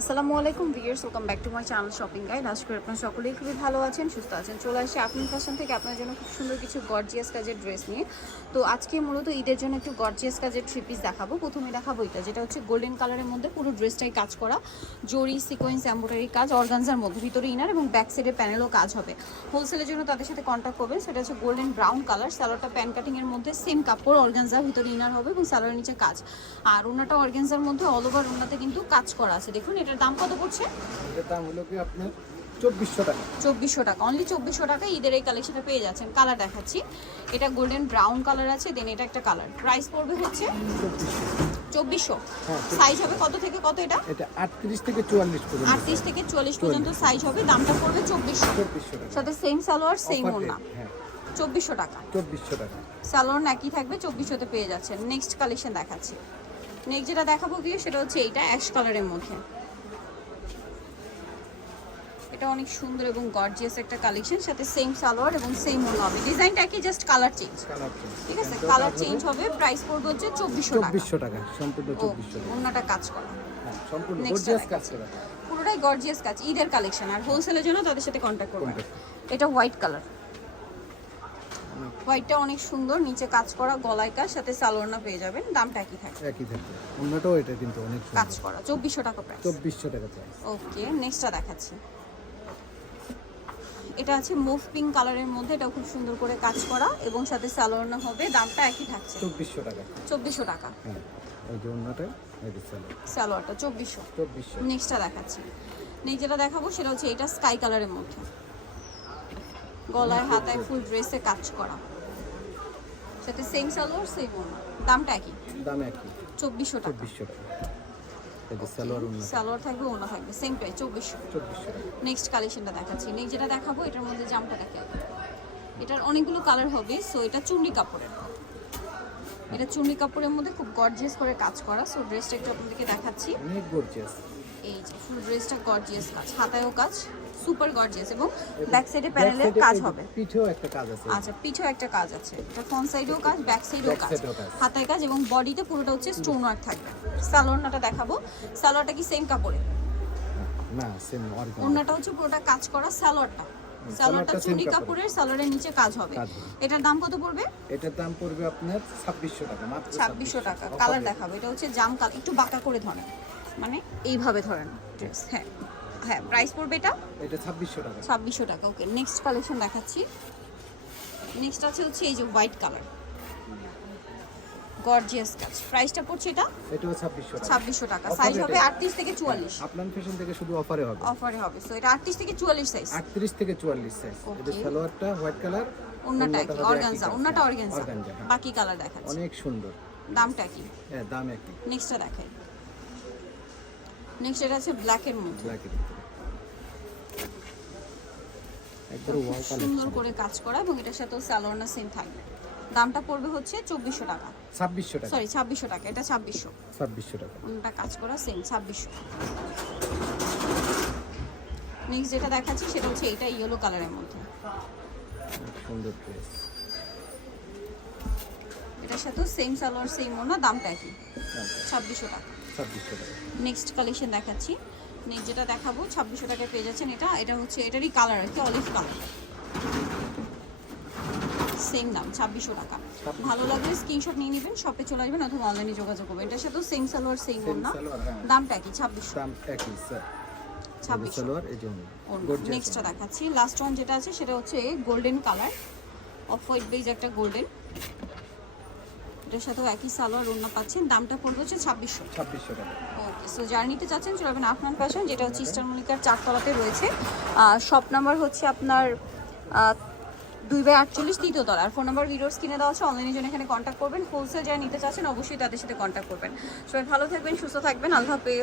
আসসালামু আলাইকুম viewers welcome back to my channel shopping guide আশা করি আপনারা সকলেই খুবই ভালো আছেন, সুস্থ আছেন। চলে আসছি আপনার ফ্যাশন থেকে, আপনার জন্য খুব সুন্দর কিছু গর্জিয়াস কাজের ড্রেস নিয়ে। তো আজকে মূলত ঈদের জন্য একটু গর্জিয়াস কাজের থ্রি পিস দেখাবো। প্রথমে দেখাবো এটা, যেটা হচ্ছে গোল্ডেন কালারের মধ্যে পুরো ড্রেসটাই কাজ করা। জরি সিকোয়েন্স এম্ব্রয়ডারি কাজ অর্গানজার মধ্যে, ভিতরে ইনার এবং ব্যাক সাইডে প্যানেলও কাজ হবে। হোলসেলের জন্য তাদের সাথে কন্ট্যাক্ট করবেন, সেটা হচ্ছে গোল্ডেন ব্রাউন কালার স্যালোটা প্যান কাটিংয়ের মধ্যে সেম কাপড় অর্গানজার ভিতরে ইনার হবে এবং স্যালোর নিচে কাজ। আর ওনাটা অর্গানজার মধ্যে অল ওভার ওনাতে কিন্তু কাজ করা আছে। দেখুন এটার দাম কত পড়ছে? এটার দাম হলো কি আপনার চব্বিশশো টাকা। চব্বিশশো টাকা। অনলি চব্বিশশো টাকা ঈদের এই কালেকশনটা পেয়ে যাচ্ছেন। কালার দেখাচ্ছি। এটা গোল্ডেন ব্রাউন কালার আছে দেন এটা একটা কালার প্রাইস পড়বে হচ্ছে চব্বিশশো। চব্বিশশো। হ্যাঁ, সাইজ হবে কত থেকে কত এটা? এটা আটত্রিশ থেকে চুয়াল্লিশ পর্যন্ত। আটত্রিশ থেকে চল্লিশ পর্যন্ত সাইজ হবে। দামটা পড়বে চব্বিশশো। সাথে সেম সালোয়ার সেম ওড়না। হ্যাঁ। চব্বিশশো টাকা। চব্বিশশো টাকা। সালোয়ার একই থাকবে চব্বিশশোতে পেয়ে যাচ্ছেন। নেক্সট কালেকশন দেখাচ্ছি। নেক্সট যেটা দেখাবো কি সেটা হচ্ছে এইটা অ্যাশ কালারের মধ্যে। এটা অনেক সুন্দর এবং গর্জিয়াস একটা কালেকশন সাথে সেম সালোয়ার এবং সেম ওড়না হবে ডিজাইনটা একই জাস্ট কালার চেঞ্জ কালার ঠিক আছে? কালার চেঞ্জ হবে প্রাইস পড়বে হচ্ছে চব্বিশশো টাকা। চব্বিশশো টাকা সম্পূর্ণ চব্বিশশো ওড়নাটা কাজ করা। হ্যাঁ সম্পূর্ণ গর্জিয়াস কাজ করা পুরোটাই গর্জিয়াস কাজ ঈদের কালেকশন আর হোলসেলের জন্য তাদের সাথে কন্ট্যাক্ট করবেন এটা হোয়াইট কালার হোয়াইটটা অনেক সুন্দর নিচে কাজ করা গলায় কাজ সাথে সালোয়ারনা পেয়ে যাবেন দামটা কি থাকে। একই থাকবে অন্যটাও এটা কিন্তু অনেক কাজ করা চব্বিশশো টাকা প্রাইস চব্বিশশো টাকা প্রাইস ওকে নেক্সটটা দেখাচ্ছি। এটা আছে মুভ পিঙ্ক কালারের মধ্যে এটা খুব সুন্দর করে কাজ করা এবং সাথে সালোয়ারনা হবে দামটা একই থাকছে। চব্বিশশো টাকা। চব্বিশশো টাকা। হ্যাঁ এই যে অন্যটা এই যে স্যালো সালোয়ারটা চব্বিশশো। চব্বিশশো। নেক্সটটা দেখাচ্ছি। নেক্সট যেটা দেখাবো সেটা হচ্ছে এটা স্কাই কালারের মধ্যে। গলায় হাতায় ফুল ড্রেসে কাজ করা। সাথে সেম সালোয়ার সেম দামটা একই। দাম একই। চব্বিশশো টাকা। চব্বিশশো টাকা। যে সালোয়ার অন্য সালোয়ার থাকবে ওনা থাকবে সেম প্রাইস চব্বিশশো। চব্বিশশো। টাকা নেক্সট কালেকশনটা দেখাচ্ছি। নেক্সট যেটা দেখাবো এটার মধ্যে জামটা দেখে এটার অনেকগুলো কালার হবে সো এটা চুন্ডি কাপড়ের। এটা চুন্ডি কাপড়ের মধ্যে খুব গর্জিয়াস করে কাজ করা সো ড্রেসটা একটু আপনাদেরকে দেখাচ্ছি। অনেক গর্জিয়াস এই যে ফুল ড্রেসটা গর্জিয়াস কাজ হাতায়ও কাজ সুপার গর্জিয়াস এবং ব্যাক সাইডে প্যানেলের কাজ হবে। পিঠেও একটা কাজ আছে। আচ্ছা পিছেও একটা কাজ আছে। এটা ফ্রন্ট সাইডেও কাজ ব্যাক সাইডেও কাজ। হাতায় কাজ এবং বডিতে পুরোটা হচ্ছে স্টোন ওয়ার্ক থাকবে। সালোয়ারটা দেখাবো। সালোয়ারটা কি সেম কাপড়ে? না সেম ওড়নাটা হচ্ছে পুরোটা কাজ করা সালোয়ারটা। সালোয়ারটা চুড়ি কাপড়ের। সালোয়ারের নিচে কাজ হবে। এটার দাম কত পড়বে? এটার দাম পড়বে আপনার ছাব্বিশশো টাকা মাত্র ছাব্বিশশো টাকা। কালার। দেখাবো। এটা হচ্ছে জাম কালার একটু বাঁকা করে ধরেন। মানে এইভাবে ধরেন ড্রেস হ্যাঁ হ্যাঁ প্রাইস পড়বে এটা? এটা ছাব্বিশশো টাকা। ছাব্বিশশো টাকা ওকে নেক্সট কালেকশন দেখাচ্ছি। নেক্সট আছে হচ্ছে এই যে হোয়াইট কালার গর্জিয়াস কাজ প্রাইসটা পড়ছে এটা? এটাও ছাব্বিশশো টাকা। ছাব্বিশশো টাকা। সাইজ হবে এ। আটত্রিশ থেকে চুয়াল্লিশ। আপনার ফ্যাশন থেকে শুধু অফারে হবে। অফারে হবে। সো এটা আটত্রিশ থেকে চুয়াল্লিশ সাইজ আটত্রিশ থেকে চুয়াল্লিশ সাইজ এটা সালোয়ারটা হোয়াইট কালার অন্যটা কি অর্গানজা অন্যটা অর্গানজা। বাকি কালার দেখাচ্ছি। অনেক সুন্দর। দামটা কি? হ্যাঁ দাম একই। নেক্সটটা দেখাই। নেক্সট এটা আছে ব্ল্যাকের মধ্যে। ব্ল্যাকের সুন্দর করে কাজ করা এবং এটার সাথেও স্যালোয়ারনা সেম থাকবে। দামটা পড়বে হচ্ছে চব্বিশশো টাকা। ছাব্বিশশো টাকা। সরি ছাব্বিশশো টাকা। এটা ছাব্বিশশো। ছাব্বিশশো টাকা। অন্যটা কাজ করা সেম ছাব্বিশশো নেক্সট যেটা দেখাচ্ছি সেটা হচ্ছে এটা ইয়েলো কালারের মধ্যে। সুন্দর ড্রেস এটার সাথেও সেম সালোয়ার সেম ওনা দামটা একই। ছাব্বিশশো টাকা। ছাব্বিশশো টাকা। নেক্সট কালেকশন দেখাচ্ছি। নেক্সট যেটা দেখাবো ছাব্বিশশো টাকায় পেয়ে যাচ্ছেন এটা। এটা হচ্ছে এটারই কালার আর কি অলিভ কালার সেম দাম ছাব্বিশশো টাকা। ভালো লাগলে স্ক্রিনশট নিয়ে নেবেন শপে চলে আসবেন অথবা অনলাইনে যোগাযোগ করবেন। এটার সাথেও সেম সালোয়ার সেম হ্যাঁ। দামটা কি ছাব্বিশশো। দাম একই স্যার ছাব্বিশশো। নেক্সটটা দেখাচ্ছি। লাস্ট ওয়ান যেটা আছে সেটা হচ্ছে golden colour off white beige একটা গোল্ডেন এটার সাথেও একই সালোয়ার ওড়না পাচ্ছেন। দামটা পড়বে হচ্ছে ছাব্বিশশো। ছাব্বিশশো টাকা। ওকে সো জার্নিতে নিতে চাচ্ছেন চলে যাবেন আফনান ফ্যাশন যেটা হচ্ছে ইস্টার মল্লিকার চারতলাতে রয়েছে। শপ নাম্বার হচ্ছে আপনার দুই বাই আটচল্লিশ তৃতীয় তলা। আর ফোন নাম্বার ভিডিওস কিনে দেওয়া আছে অনলাইনের জন্য এখানে কন্ট্যাক্ট করবেন। হোলসেল যারা নিতে চাচ্ছেন অবশ্যই তাদের সাথে কন্ট্যাক্ট করবেন। সবাই ভালো থাকবেন সুস্থ থাকবেন আল্লাহ হাফেজ।